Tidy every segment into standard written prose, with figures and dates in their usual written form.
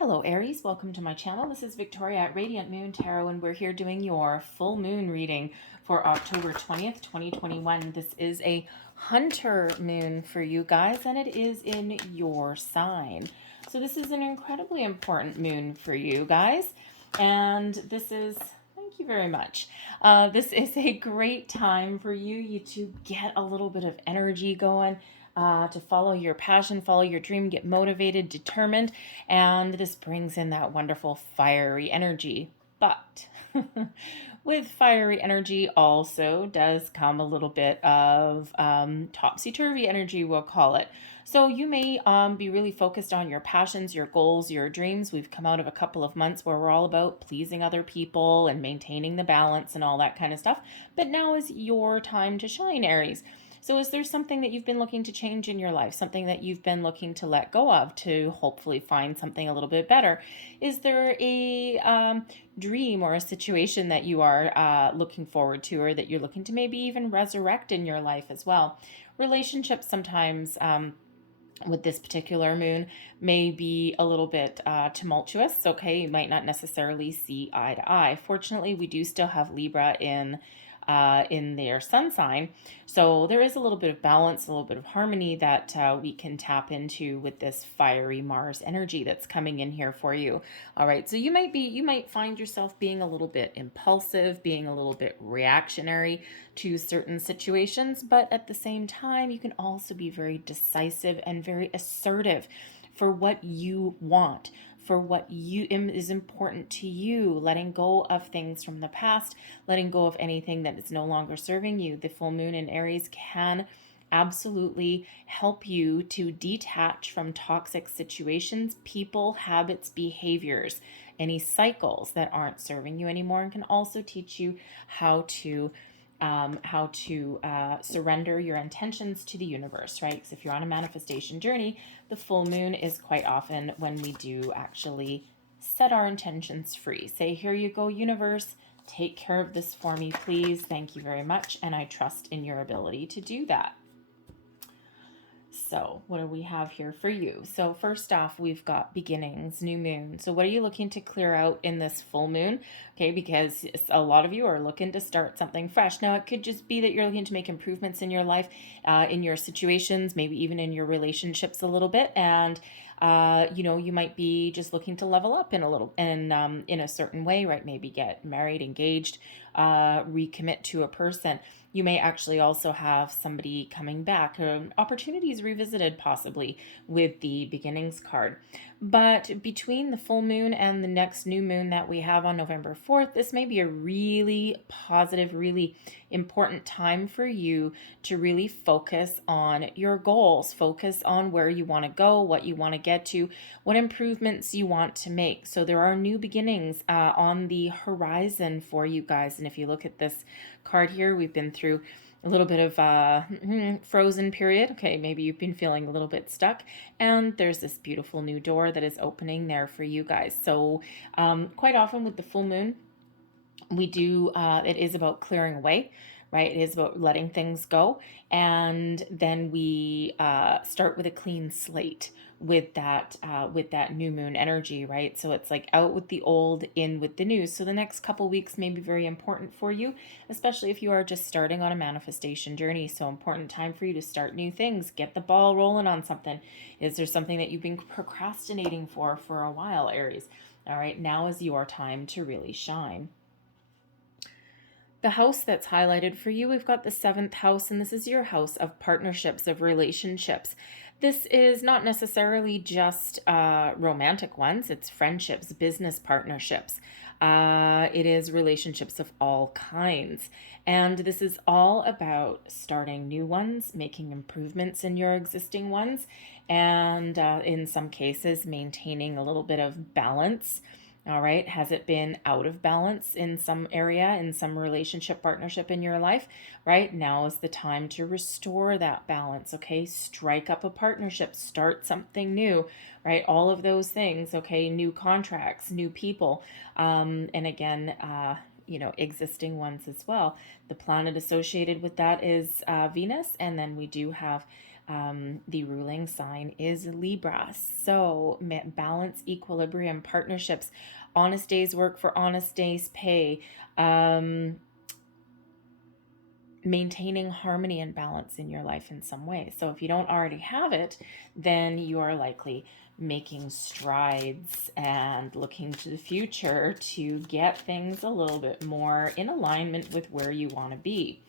Hello Aries, welcome to my channel. This is Victoria at Radiant Moon Tarot, and we're here doing your full moon reading for October 20th, 2021. This is a hunter moon for you guys, and it is in your sign. So this is an incredibly important moon for you guys, and this is, thank you very much. This is a great time for you to get a little bit of energy going, to follow your passion, follow your dream, get motivated, determined, and this brings in that wonderful fiery energy. But with fiery energy also does come a little bit of topsy-turvy energy, we'll call it. So you may be really focused on your passions, your goals, your dreams. We've come out of a couple of months where we're all about pleasing other people and maintaining the balance and all that kind of stuff. But now is your time to shine, Aries. So is there something that you've been looking to change in your life, something that you've been looking to let go of to hopefully find something a little bit better? Is there a dream or a situation that you are looking forward to, or that you're looking to maybe even resurrect in your life as well? Relationships sometimes, with this particular moon, may be a little bit tumultuous. Okay, you might not necessarily see eye to eye. Fortunately, we do still have Libra in their sun sign, so there is a little bit of balance, a little bit of harmony that we can tap into with this fiery Mars energy that's coming in here for you. All right, so you might find yourself being a little bit impulsive, being a little bit reactionary to certain situations, but at the same time, you can also be very decisive and very assertive for what you want, for what is important to you, letting go of things from the past, letting go of anything that is no longer serving you. The full moon in Aries can absolutely help you to detach from toxic situations, people, habits, behaviors, any cycles that aren't serving you anymore, and can also teach you how to surrender your intentions to the universe, right? Because if you're on a manifestation journey, the full moon is quite often when we do actually set our intentions free. Say, here you go, universe, take care of this for me, please. Thank you very much. And I trust in your ability to do that. So what do we have here for you? So first off, we've got beginnings, new moon. So what are you looking to clear out in this full moon? Okay, because a lot of you are looking to start something fresh. Now, it could just be that you're looking to make improvements in your life, in your situations, maybe even in your relationships a little bit. And you might be just looking to level up in a certain way, right? Maybe get married, engaged, recommit to a person. You may actually also have somebody coming back, opportunities revisited possibly with the beginnings card. But between the full moon and the next new moon that we have on November 4th, this may be a really positive, really important time for you to really focus on your goals, focus on where you want to go, what you want to get to, what improvements you want to make. So there are new beginnings on the horizon for you guys. And if you look at this card here, we've been through a little bit of frozen period. Okay, maybe you've been feeling a little bit stuck, and there's this beautiful new door that is opening there for you guys. So quite often with the full moon, we do it is about clearing away, right? It is about letting things go, and then we start with a clean slate with that new moon energy, right? So it's like out with the old, in with the new. So the next couple weeks may be very important for you, especially if you are just starting on a manifestation journey. So important time for you to start new things, get the ball rolling on something. Is there something that you've been procrastinating for a while, Aries? All right, now is your time to really shine. The house that's highlighted for you, we've got the 7th house, and this is your house of partnerships, of relationships. This is not necessarily just romantic ones. It's friendships, business partnerships. It is relationships of all kinds. And this is all about starting new ones, making improvements in your existing ones, and in some cases, maintaining a little bit of balance. All right. Has it been out of balance in some area, in some relationship, partnership in your life? Right now is the time to restore that balance. Okay. Strike up a partnership, start something new, right? All of those things. Okay. New contracts, new people. And again, existing ones as well. The planet associated with that is Venus. And then we do have The ruling sign is Libra. So balance, equilibrium, partnerships, honest days work for honest days pay, maintaining harmony and balance in your life in some way. So if you don't already have it, then you are likely making strides and looking to the future to get things a little bit more in alignment with where you want to be.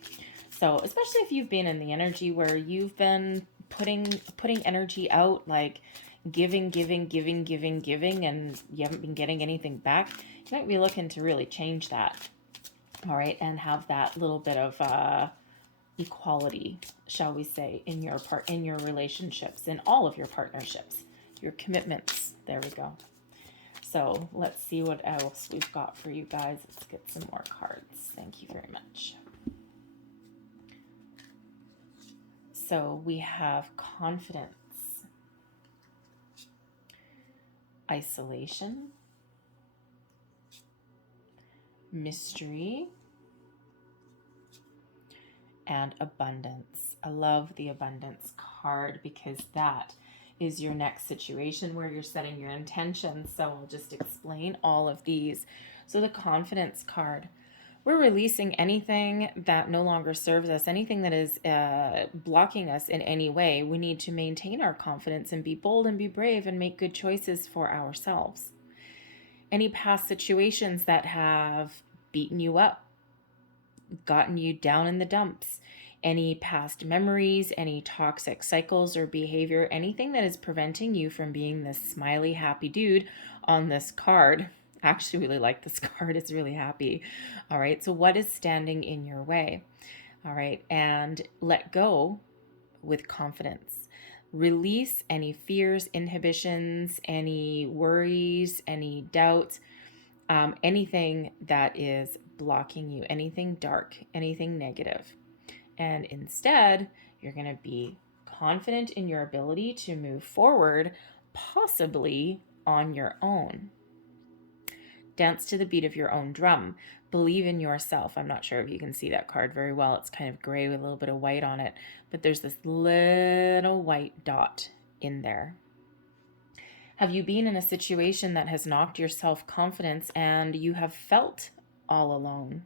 So especially if you've been in the energy where you've been putting energy out, like giving, and you haven't been getting anything back, you might be looking to really change that. All right, and have that little bit of equality, shall we say, in your relationships, in all of your partnerships, your commitments. There we go. So let's see what else we've got for you guys. Let's get some more cards. Thank you very much. So we have confidence, isolation, mystery, and abundance. I love the abundance card because that is your next situation where you're setting your intentions. So I'll just explain all of these. So the confidence card, we're releasing anything that no longer serves us, anything that is blocking us in any way. We need to maintain our confidence and be bold and be brave and make good choices for ourselves. Any past situations that have beaten you up, gotten you down in the dumps, any past memories, any toxic cycles or behavior, anything that is preventing you from being this smiley, happy dude on this card. I actually really like this card. It's really happy. All right. So what is standing in your way? All right. And let go with confidence. Release any fears, inhibitions, any worries, any doubts, anything that is blocking you, anything dark, anything negative. And instead, you're going to be confident in your ability to move forward, possibly on your own. Dance to the beat of your own drum. Believe in yourself. I'm not sure if you can see that card very well. It's kind of gray with a little bit of white on it, but there's this little white dot in there. Have you been in a situation that has knocked your self-confidence and you have felt all alone?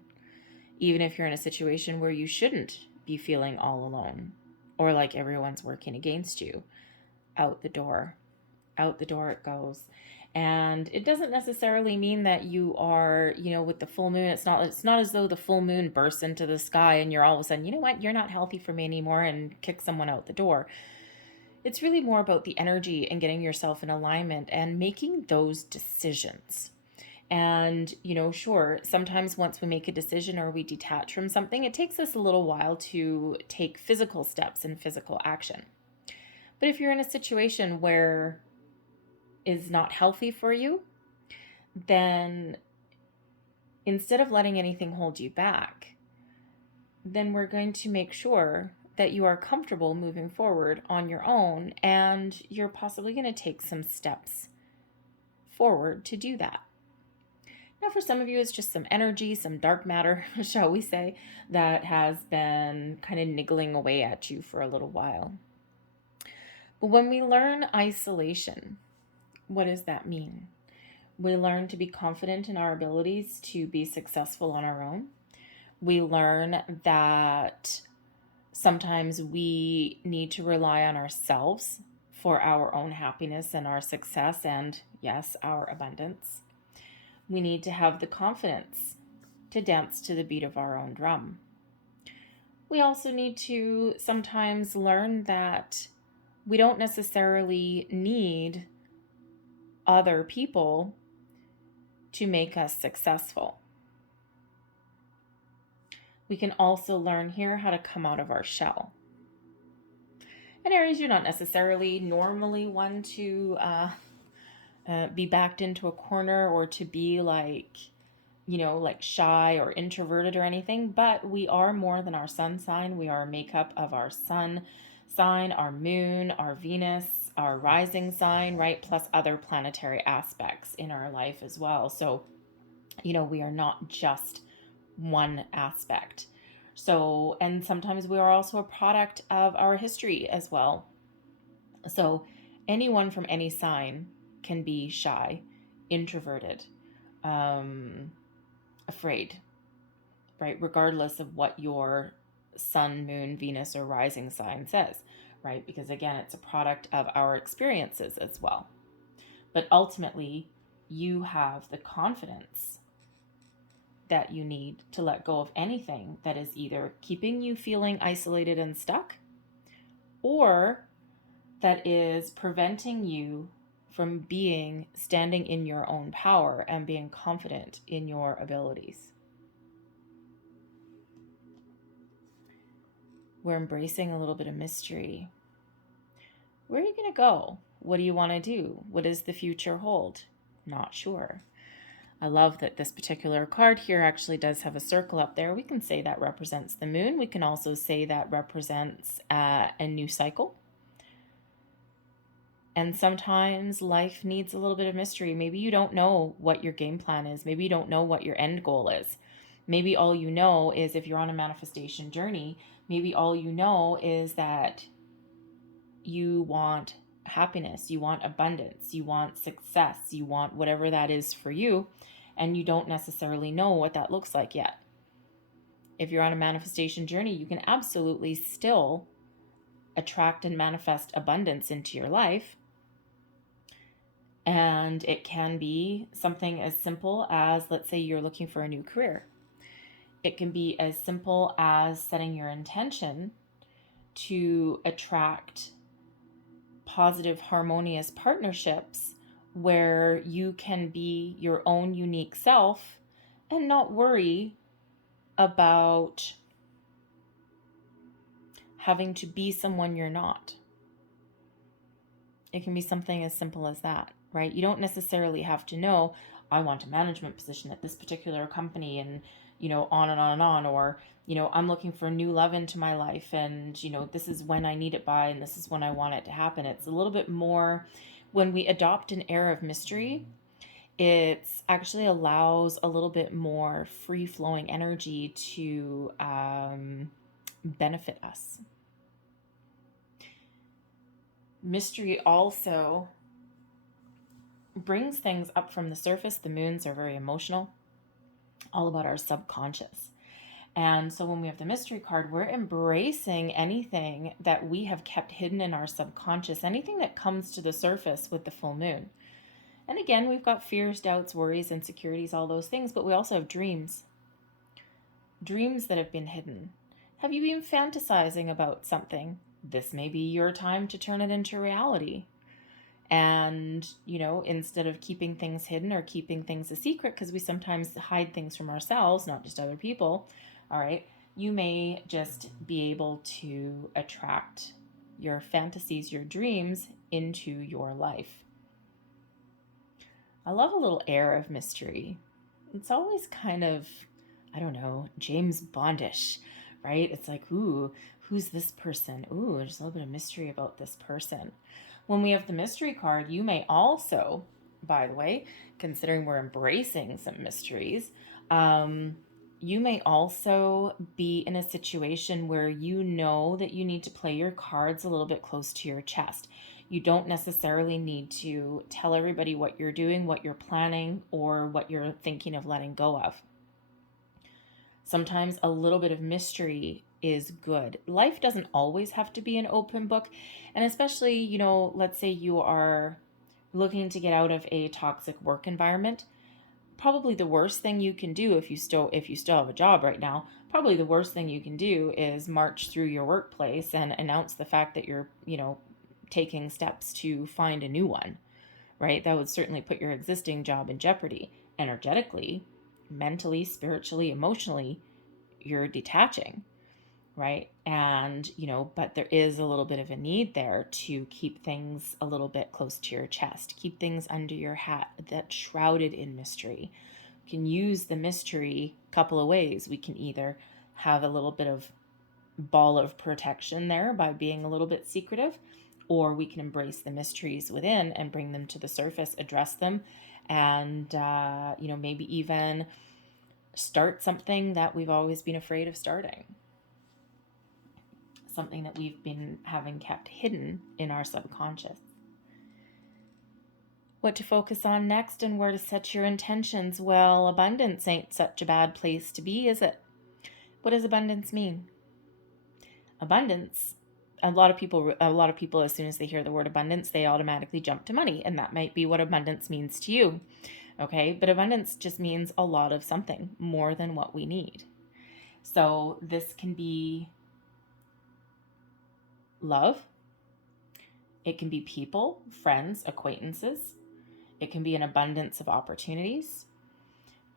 Even if you're in a situation where you shouldn't be feeling all alone or like everyone's working against you. Out the door it goes. And it doesn't necessarily mean that you are, with the full moon, it's not as though the full moon bursts into the sky and you're all of a sudden, you know what, you're not healthy for me anymore, and kick someone out the door. It's really more about the energy and getting yourself in alignment and making those decisions. And, sure, sometimes once we make a decision or we detach from something, it takes us a little while to take physical steps and physical action. But if you're in a situation where is not healthy for you, then instead of letting anything hold you back, then we're going to make sure that you are comfortable moving forward on your own, and you're possibly going to take some steps forward to do that. Now, for some of you, it's just some energy, some dark matter, shall we say, that has been kind of niggling away at you for a little while. But when we learn isolation, what does that mean? We learn to be confident in our abilities to be successful on our own. We learn that sometimes we need to rely on ourselves for our own happiness and our success and, yes, our abundance. We need to have the confidence to dance to the beat of our own drum. We also need to sometimes learn that we don't necessarily need other people to make us successful. We can also learn here how to come out of our shell. And Aries, you're not necessarily normally one to be backed into a corner or to be like shy or introverted or anything, but we are more than our sun sign. We are a makeup of our sun sign, our moon, our Venus, our rising sign, right? Plus other planetary aspects in our life as well. So, we are not just one aspect, So, and sometimes we are also a product of our history as well. So, anyone from any sign can be shy, introverted, afraid, right? Regardless of what your sun, moon, Venus, or rising sign says, right? Because again, it's a product of our experiences as well. But ultimately, you have the confidence that you need to let go of anything that is either keeping you feeling isolated and stuck, or that is preventing you from standing in your own power and being confident in your abilities. We're embracing a little bit of mystery. Where are you going to go? What do you want to do? What does the future hold? Not sure. I love that this particular card here actually does have a circle up there. We can say that represents the moon. We can also say that represents a new cycle. And sometimes life needs a little bit of mystery. Maybe you don't know what your game plan is. Maybe you don't know what your end goal is. Maybe all you know is, if you're on a manifestation journey, maybe all you know is that you want happiness, you want abundance, you want success, you want whatever that is for you, and you don't necessarily know what that looks like yet. If you're on a manifestation journey, you can absolutely still attract and manifest abundance into your life. And it can be something as simple as, let's say you're looking for a new career. It can be as simple as setting your intention to attract positive, harmonious partnerships where you can be your own unique self and not worry about having to be someone you're not. It can be something as simple as that, right? You don't necessarily have to know, I want a management position at this particular company, and, on and on and on, or, I'm looking for new love into my life, and, this is when I need it by, and this is when I want it to happen. It's a little bit more, when we adopt an air of mystery, it actually allows a little bit more free-flowing energy to benefit us. Mystery also brings things up from the surface. The moons are very emotional, all about our subconscious. And so when we have the mystery card, we're embracing anything that we have kept hidden in our subconscious, anything that comes to the surface with the full moon. And again, we've got fears, doubts, worries, insecurities, all those things, but we also have dreams that have been hidden. Have you been fantasizing about something? This may be your time to turn it into reality. And, instead of keeping things hidden or keeping things a secret, because we sometimes hide things from ourselves, not just other people, all right, you may just be able to attract your fantasies, your dreams into your life. I love a little air of mystery. It's always kind of, I don't know, James Bondish, right? It's like, ooh, who's this person? Ooh, there's a little bit of mystery about this person. When we have the mystery card, you may also, by the way, considering we're embracing some mysteries, you may also be in a situation where you know that you need to play your cards a little bit close to your chest. You don't necessarily need to tell everybody what you're doing, what you're planning, or what you're thinking of letting go of. Sometimes a little bit of mystery is good. Life doesn't always have to be an open book. And especially, let's say you are looking to get out of a toxic work environment. Probably the worst thing you can do, if you still have a job right now, probably the worst thing you can do is march through your workplace and announce the fact that you're, taking steps to find a new one, right? That would certainly put your existing job in jeopardy. Energetically, mentally, spiritually, emotionally, you're detaching, right? And, but there is a little bit of a need there to keep things a little bit close to your chest, keep things under your hat that's shrouded in mystery. We can use the mystery a couple of ways. We can either have a little bit of ball of protection there by being a little bit secretive, or we can embrace the mysteries within and bring them to the surface, address them, and, maybe even start something that we've always been afraid of starting. something that we've been having kept hidden in our subconscious. What to focus on next and where to set your intentions? Well, abundance ain't such a bad place to be, is it? What does abundance mean? Abundance, a lot of people, as soon as they hear the word abundance, they automatically jump to money, and that might be what abundance means to you. Okay, but abundance just means a lot of something, more than what we need. So this can be love. It can be people, friends, acquaintances. It can be an abundance of opportunities.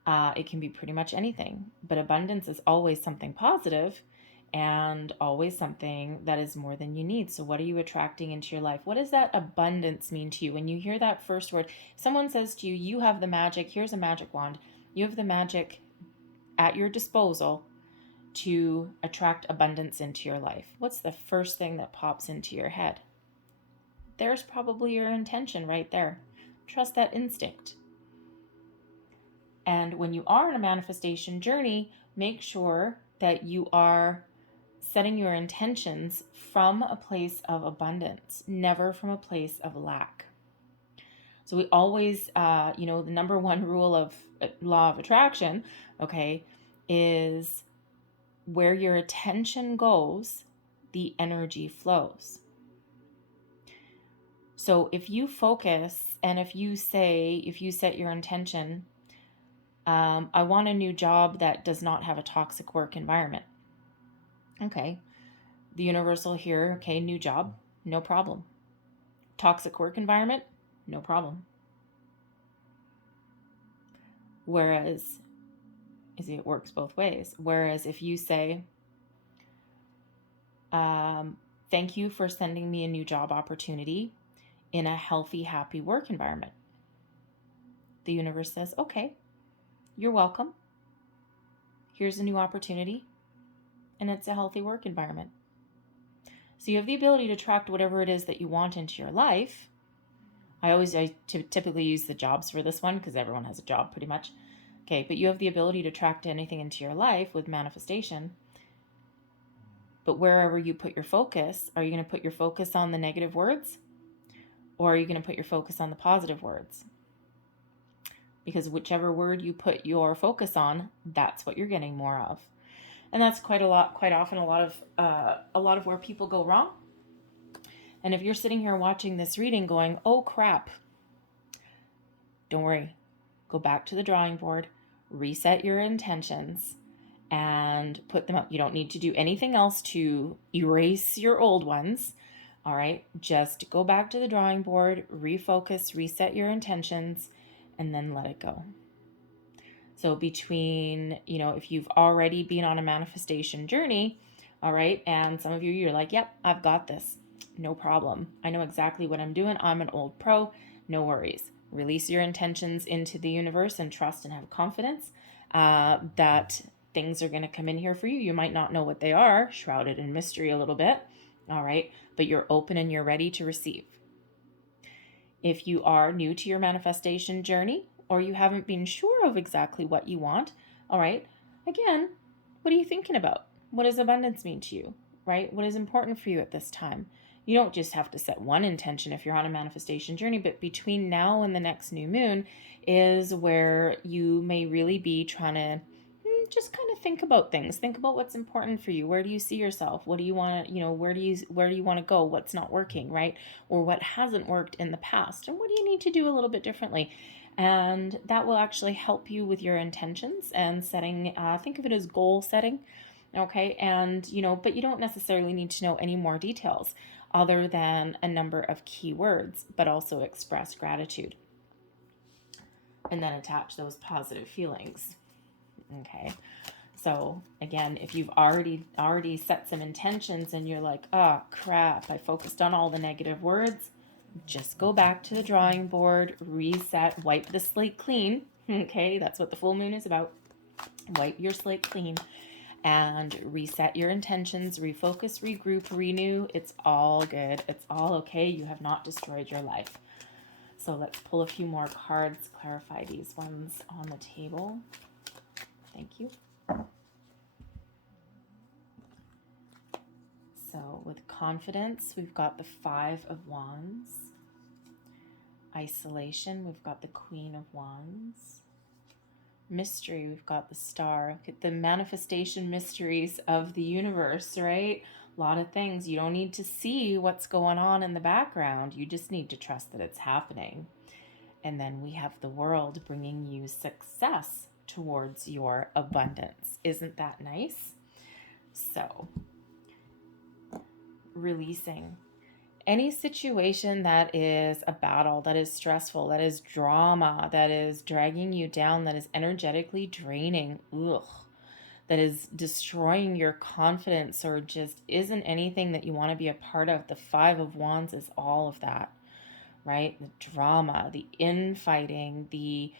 It can be pretty much anything. But abundance is always something positive and always something that is more than you need. So what are you attracting into your life? What does that abundance mean to you? When you hear that first word, someone says to you, you have the magic, here's a magic wand. You have the magic at your disposal to attract abundance into your life. What's the first thing that pops into your head? There's probably your intention right there. Trust that instinct. And when you are in a manifestation journey, make sure that you are setting your intentions from a place of abundance, never from a place of lack. So we always, the number one rule of law of attraction, okay, is where your attention goes, the energy flows. So if you focus and if you set your intention, I want a new job that does not have a toxic work environment. Okay. The universe will hear, okay, new job, no problem. Toxic work environment, no problem. Whereas, it works both ways. Whereas if you say, thank you for sending me a new job opportunity in a healthy, happy work environment. The universe says, okay, you're welcome. Here's a new opportunity, and it's a healthy work environment. So you have the ability to attract whatever it is that you want into your life. I typically use the jobs for this one because everyone has a job pretty much. Okay, but you have the ability to attract anything into your life with manifestation. But wherever you put your focus, are you going to put your focus on the negative words? Or are you going to put your focus on the positive words? Because whichever word you put your focus on, that's what you're getting more of. And that's quite often a lot of where people go wrong. And if you're sitting here watching this reading going, oh crap, don't worry. Go back to the drawing board, reset your intentions, and put them up. You don't need to do anything else to erase your old ones. All right, just go back to the drawing board, refocus, reset your intentions, and then let it go. So between, if you've already been on a manifestation journey, all right, and some of you're like, yep, I've got this. No problem. I know exactly what I'm doing. I'm an old pro. No worries. Release your intentions into the universe and trust and have confidence that things are going to come in here for you. You might not know what they are, shrouded in mystery a little bit, all right, but you're open and you're ready to receive. If you are new to your manifestation journey or you haven't been sure of exactly what you want, all right, again, what are you thinking about? What does abundance mean to you, right? What is important for you at this time? You don't just have to set one intention if you're on a manifestation journey, but between now and the next new moon is where you may really be trying to just kind of think about things. Think about what's important for you. Where do you see yourself? What do you want to, where do you want to go? What's not working, right? Or what hasn't worked in the past? And what do you need to do a little bit differently? And that will actually help you with your intentions and setting, think of it as goal setting. Okay. And, but you don't necessarily need to know any more details other than a number of key words, but also express gratitude. And then attach those positive feelings. Okay. So again, if you've already set some intentions and you're like, oh crap, I focused on all the negative words, just go back to the drawing board, reset, wipe the slate clean. Okay. That's what the full moon is about. Wipe your slate clean and reset your intentions, refocus, regroup, renew. It's all good. It's all okay. You have not destroyed your life. So let's pull a few more cards, clarify these ones on the table. Thank you. So with confidence, we've got the Five of Wands. Isolation, we've got the Queen of Wands. Mystery, we've got the Star. Look at the manifestation mysteries of the universe, right? A lot of things. You don't need to see what's going on in the background. You just need to trust that it's happening. And then we have the World bringing you success towards your abundance. Isn't that nice? So, releasing any situation that is a battle, that is stressful, that is drama, that is dragging you down, that is energetically draining, that is destroying your confidence, or just isn't anything that you want to be a part of. The Five of Wands is all of that, right? The drama, the infighting, the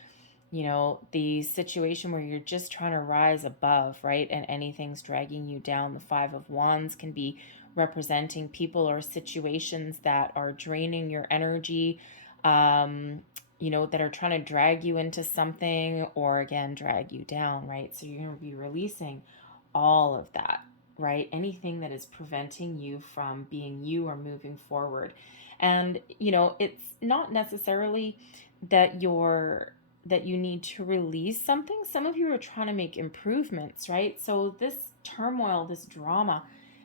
situation where you're just trying to rise above, right? And anything's dragging you down. The Five of Wands can be representing people or situations that are draining your energy, that are trying to drag you into something, or again, drag you down, right? So you're going to be releasing all of that, right? Anything that is preventing you from being you or moving forward. And, it's not necessarily that you need to release something. Some of you are trying to make improvements, right? So this turmoil, this drama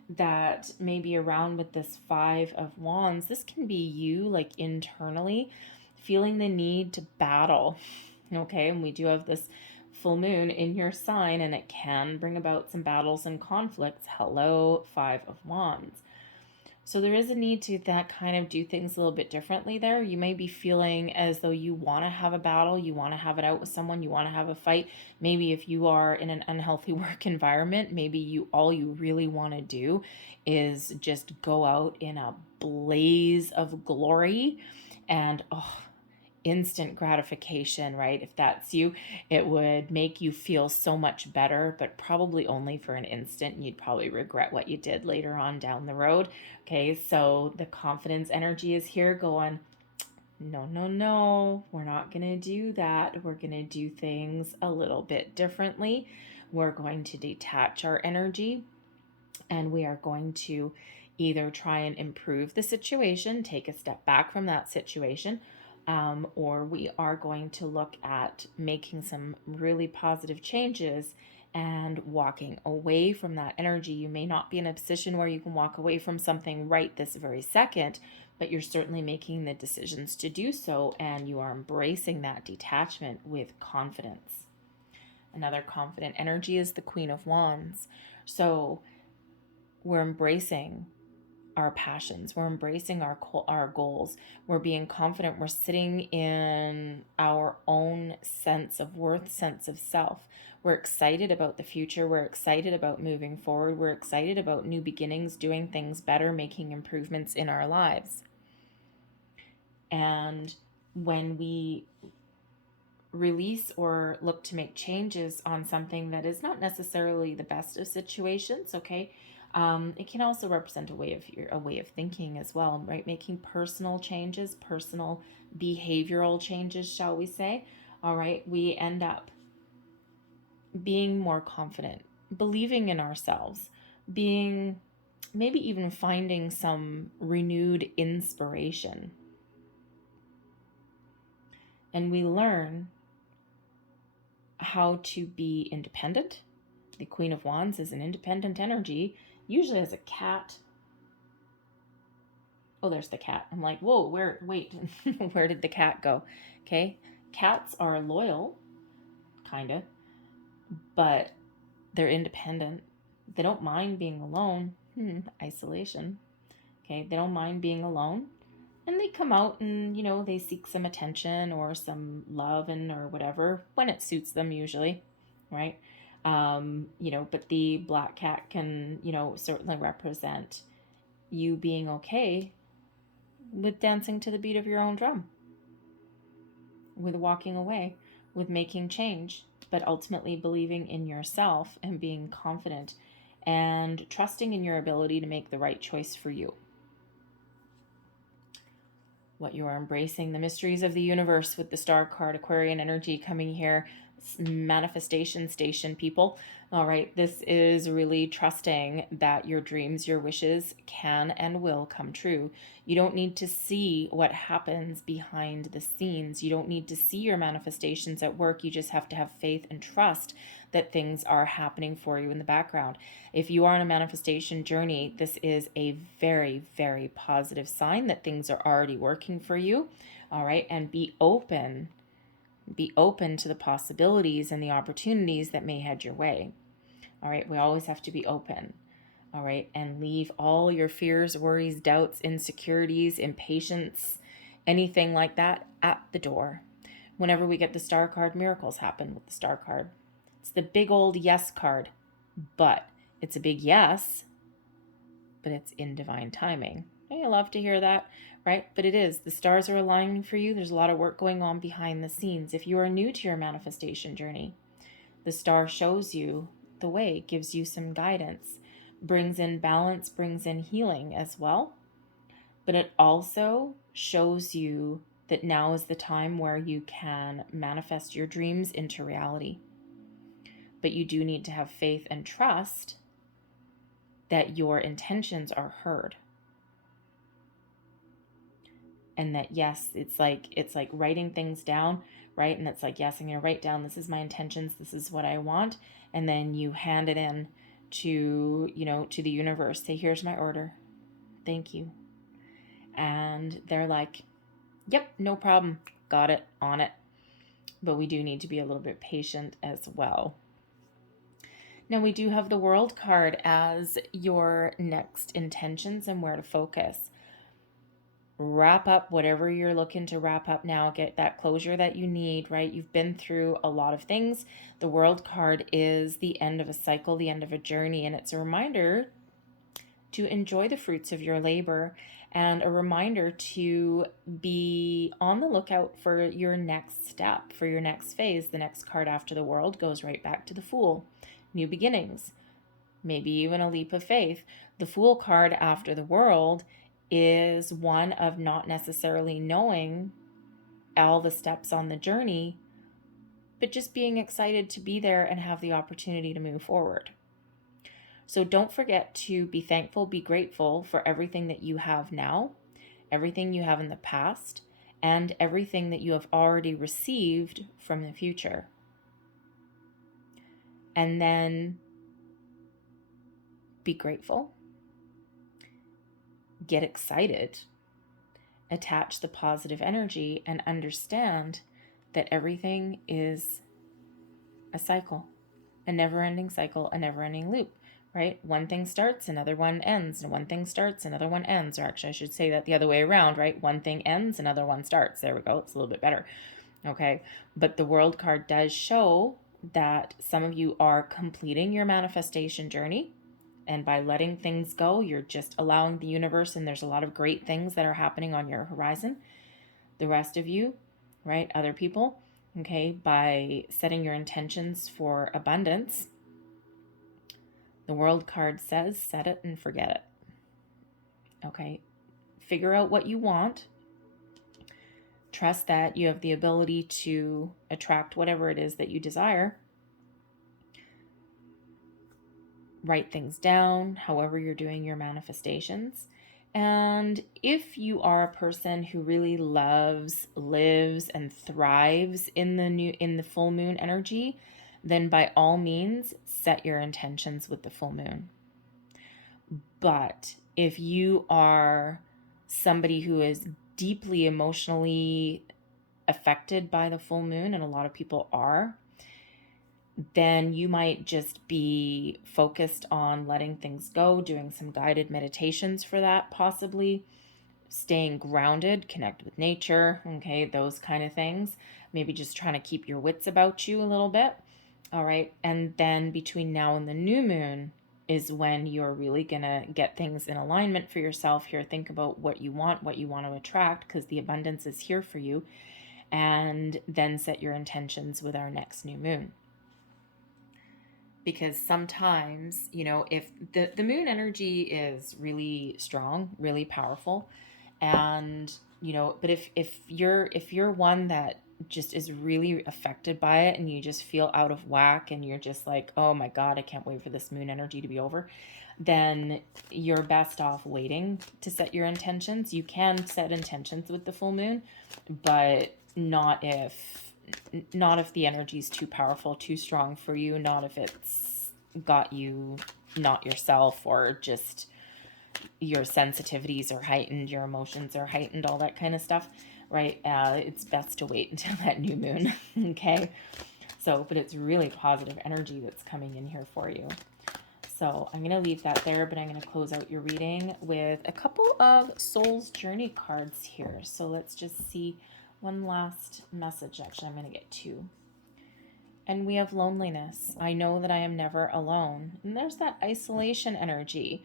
that may be around with this Five of Wands, this can be you, like, internally feeling the need to battle, okay? And we do have this full moon in your sign, and it can bring about some battles and conflicts. Hello, Five of Wands. So there is a need to that kind of do things a little bit differently there. You may be feeling as though you want to have a battle, you want to have it out with someone, you want to have a fight. Maybe if you are in an unhealthy work environment, maybe all you really want to do is just go out in a blaze of glory and instant gratification, right? If that's you, it would make you feel so much better, but probably only for an instant. You'd probably regret what you did later on down the road. Okay, so the confidence energy is here going, no, no, no, we're not going to do that. We're going to do things a little bit differently. We're going to detach our energy, and we are going to either try and improve the situation, take a step back from that situation, or we are going to look at making some really positive changes and walking away from that energy. You may not be in a position where you can walk away from something right this very second, but you're certainly making the decisions to do so, and you are embracing that detachment with confidence. Another confident energy is the Queen of Wands. So we're embracing our passions, we're embracing our goals, we're being confident, we're sitting in our own sense of worth, sense of self. We're excited about the future, we're excited about moving forward, we're excited about new beginnings, doing things better, making improvements in our lives. And when we release or look to make changes on something that is not necessarily the best of situations, okay, it can also represent a way of thinking as well, right? Making personal changes, personal behavioral changes, shall we say? All right, we end up being more confident, believing in ourselves, being maybe even finding some renewed inspiration. And we learn how to be independent. The Queen of Wands is an independent energy, usually as a cat. Oh, there's the cat. I'm like, whoa, wait, where did the cat go? Okay, cats are loyal, kind of, but they're independent. They don't mind being alone. Isolation. Okay, they don't mind being alone. And they come out and, they seek some attention or some love or whatever when it suits them usually, right? But the black cat can, certainly represent you being okay with dancing to the beat of your own drum, with walking away, with making change, but ultimately believing in yourself and being confident and trusting in your ability to make the right choice for you. What you are embracing, the mysteries of the universe with the Star card, Aquarian energy coming here. manifestation station people. All right, this is really trusting that your dreams, your wishes can and will come true. You don't need to see what happens behind the scenes. You don't need to see your manifestations at work. You just have to have faith and trust that things are happening for you in the background. If you are on a manifestation journey, this is a very, very positive sign that things are already working for you. All right, and be open to the possibilities and the opportunities that may head your way. All right, we always have to be open. All right, and leave all your fears, worries, doubts, insecurities, impatience, anything like that at the door. Whenever we get the star card, miracles happen with the star card. It's the big old yes card, but it's a big yes, but it's in divine timing. I love to hear that, right? But it is. The stars are aligning for you. There's a lot of work going on behind the scenes. If you are new to your manifestation journey, the star shows you the way, gives you some guidance, brings in balance, brings in healing as well. But it also shows you that now is the time where you can manifest your dreams into reality. But you do need to have faith and trust that your intentions are heard. And that, yes, it's like writing things down, right? And it's like, yes, I'm going to write down, this is my intentions, this is what I want. And then you hand it in to, to the universe. Say, here's my order. Thank you. And they're like, yep, no problem. Got it, on it. But we do need to be a little bit patient as well. Now, we do have the World card as your next intentions and where to focus. Wrap up whatever you're looking to wrap up now. Get that closure that you need, right? You've been through a lot of things. The World card is the end of a cycle, the end of a journey, and it's a reminder to enjoy the fruits of your labor and a reminder to be on the lookout for your next step, for your next phase. The next card after the World goes right back to the Fool. New beginnings, maybe even a leap of faith. The Fool card after the World is one of not necessarily knowing all the steps on the journey, but just being excited to be there and have the opportunity to move forward. So don't forget to be thankful, be grateful for everything that you have now, everything you have in the past, and everything that you have already received from the future. And then be grateful. Get excited, attach the positive energy, and understand that everything is a cycle, a never-ending cycle, a never-ending loop, right? One thing starts, another one ends, and one thing starts, another one ends. Or actually, I should say that the other way around, right? One thing ends, another one starts. There we go. It's a little bit better. Okay. But the World card does show that some of you are completing your manifestation journey. And by letting things go, you're just allowing the universe, and there's a lot of great things that are happening on your horizon. The rest of you, right, other people, okay, by setting your intentions for abundance, the World card says, set it and forget it. Okay, figure out what you want. Trust that you have the ability to attract whatever it is that you desire. Write things down, however you're doing your manifestations. And if you are a person who really loves, lives, and thrives in the full moon energy, then by all means, set your intentions with the full moon. But if you are somebody who is deeply emotionally affected by the full moon, and a lot of people are, then you might just be focused on letting things go, doing some guided meditations for that, possibly staying grounded, connect with nature, okay, those kind of things. Maybe just trying to keep your wits about you a little bit, all right? And then between now and the new moon is when you're really gonna get things in alignment for yourself here. Think about what you want to attract, because the abundance is here for you, and then set your intentions with our next new moon. Because sometimes, if the moon energy is really strong, really powerful, and but if you're one that just is really affected by it, and you just feel out of whack, and you're just like, oh my God, I can't wait for this moon energy to be over, then you're best off waiting to set your intentions. You can set intentions with the full moon, but not if the energy is too powerful, too strong for you, not if it's got you not yourself, or just your sensitivities are heightened, your emotions are heightened, all that kind of stuff, right? It's best to wait until that new moon. Okay, so but it's really positive energy that's coming in here for you. So I'm going to leave that there, but I'm going to close out your reading with a couple of Soul's Journey cards here. So let's just see one last message. Actually, I'm going to get two. And we have loneliness. I know that I am never alone. And there's that isolation energy.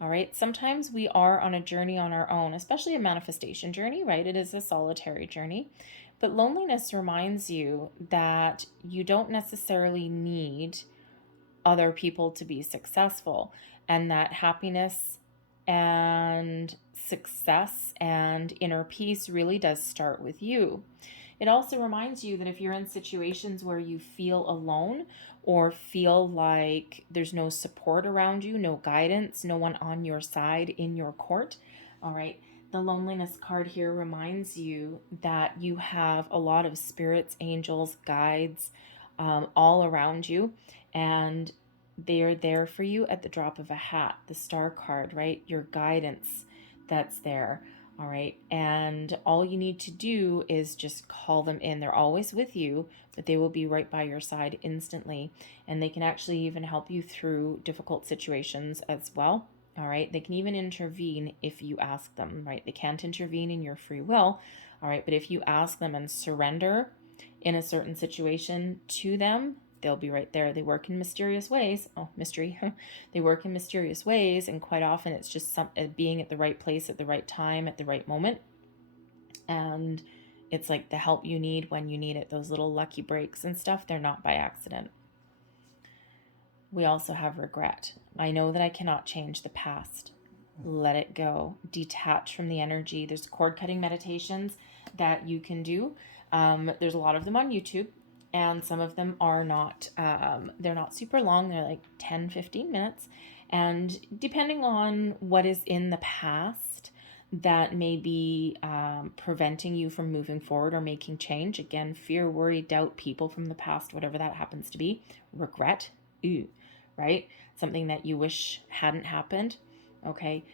All right. Sometimes we are on a journey on our own, especially a manifestation journey, right? It is a solitary journey. But loneliness reminds you that you don't necessarily need other people to be successful, and that happiness and success and inner peace really does start with you. It also reminds you that if you're in situations where you feel alone or feel like there's no support around you, no guidance, no one on your side in your court, all right, the loneliness card here reminds you that you have a lot of spirits, angels, guides, all around you, and they're there for you at the drop of a hat. The star card, right? Your guidance that's there. All right. And all you need to do is just call them in. They're always with you, but they will be right by your side instantly. And they can actually even help you through difficult situations as well. All right. They can even intervene if you ask them, right? They can't intervene in your free will. All right. But if you ask them and surrender in a certain situation to them, they'll be right there. They work in mysterious ways. Oh, mystery. They work in mysterious ways, and quite often it's just being at the right place at the right time at the right moment. And it's like the help you need when you need it. Those little lucky breaks and stuff, they're not by accident. We also have regret. I know that I cannot change the past. Let it go. Detach from the energy. There's cord cutting meditations that you can do. There's a lot of them on YouTube. And some of them are not, they're not super long. They're like 10, 15 minutes. And depending on what is in the past that may be preventing you from moving forward or making change. Again, fear, worry, doubt, people from the past, whatever that happens to be. Regret, right? Something that you wish hadn't happened. Okay.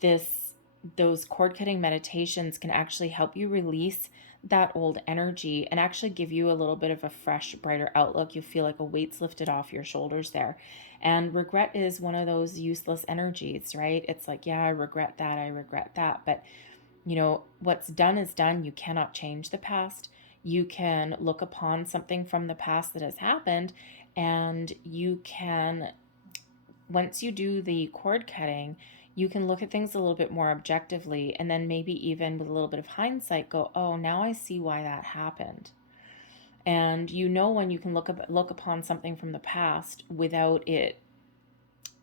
Those cord cutting meditations can actually help you release that old energy and actually give you a little bit of a fresh, brighter outlook. You feel like a weight's lifted off your shoulders there. And regret is one of those useless energies, right? It's like, yeah, I regret that. I regret that. But you know, what's done is done. You cannot change the past. You can look upon something from the past that has happened, and you can, once you do the cord cutting, you can look at things a little bit more objectively, and then maybe even with a little bit of hindsight go, oh, now I see why that happened. And you know, when you can look upon something from the past without it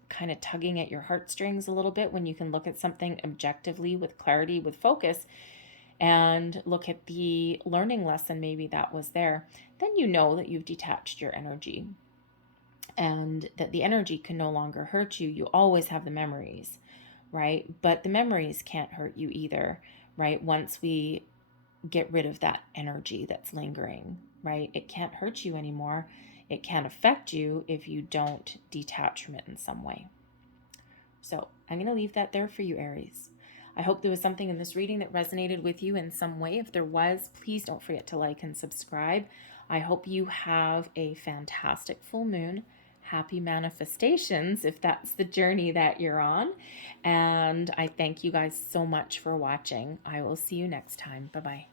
kind of tugging at your heartstrings a little bit, when you can look at something objectively with clarity, with focus, and look at the learning lesson maybe that was there, then you know that you've detached your energy and that the energy can no longer hurt you. You always have the memories, right? But the memories can't hurt you either, right? Once we get rid of that energy that's lingering, right? It can't hurt you anymore. It can't affect you if you don't detach from it in some way. So I'm going to leave that there for you, Aries. I hope there was something in this reading that resonated with you in some way. If there was, please don't forget to like and subscribe. I hope you have a fantastic full moon. Happy manifestations if that's the journey that you're on. And I thank you guys so much for watching. I will see you next time. Bye-bye.